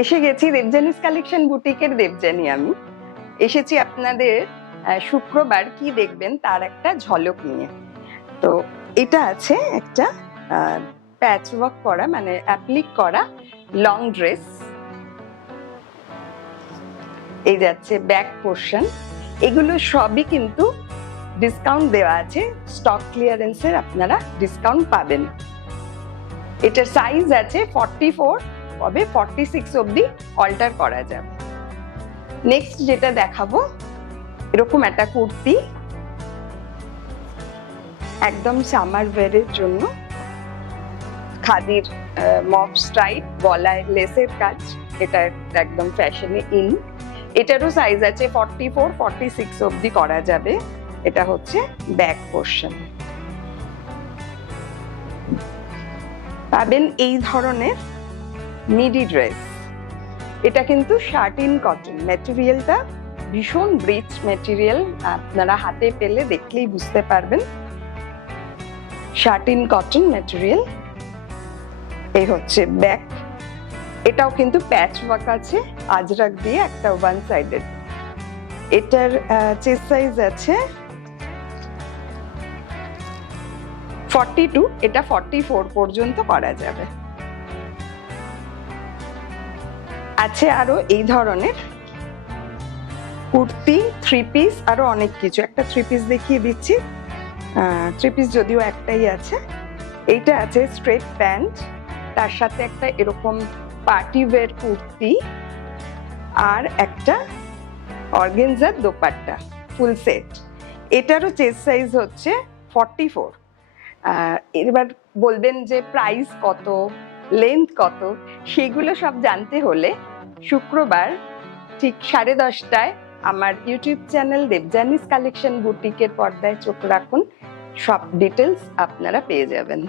এসে গেছি দেবজানিস কালেকশন বুটিকের দেবজানি। আমি এসেছি আপনাদের শুক্রবার কি দেখবেন তার একটা ঝলক নিয়ে। তো এটা আছে একটা প্যাচ ওয়ার্ক করা, মানে অ্যাপ্লিক করা লং ড্রেস। এই যাচ্ছে ব্যাক পোর্শন, এগুলো সবই কিন্তু ডিসকাউন্ট দেওয়া আছে, স্টক ক্লিয়ারেন্সের আপনারা ডিসকাউন্ট পাবেন। এটার সাইজ আছে 44, তবে 46 অবধি অল্টার করা যাবে। নেক্সট যেটা দেখাবো, এরকম একটা কুর্তি, একদম সামার ওয়্যারের জন্য, খাদির মফ স্টাইল, গলায় লেসের কাজ, এটা একদম ফ্যাশনে ইন। এটারও সাইজ আছে 44, 46 অবধি করা যাবে। এটা হচ্ছে ব্যাক পোর্শন। পাবেন এই ধরনের মিডি ড্রেস। এটা কিন্তু শার্টিন কটন, ম্যাটেরিয়ালটা ভীষণ রিচ ম্যাটেরিয়াল, আপনারা হাতে পেলে দেখলেই বুঝতে পারবেন। Satin cotton material. এই হচ্ছে ব্যাক, এটাও কিন্তু প্যাচ ওয়ার্ক আছে আজরাক দিয়ে, একটা ওয়ান সাইডেড। এটার চেস্ট সাইজ আছে 42, এটা 44 পর্যন্ত করা যাবে। আছে আরো এই ধরনের কুর্তি, থ্রি পিস, আরো অনেক কিছু। একটা থ্রি পিস দেখিয়ে দিচ্ছি, থ্রি পিস যদিও একটাই আছে। এইটা আছে স্ট্রেট প্যান্ট, তার সাথে একটা এরকম পার্টি ওয়্যার কুর্তি, আর একটা অর্গানজার দোপাট্টা, ফুল সেট। এটারও চেস্ট সাইজ হচ্ছে 44। এবার বলবেন যে প্রাইস কত, লেন্থ কত, সেগুলো সব জানতে হলে শুক্রবার ঠিক 10:30টায় আমার ইউটিউব চ্যানেল দেবজানিস কালেকশন বুটিকের পর্দায় চোখ রাখুন, সব ডিটেলস আপনারা পেয়ে যাবেন।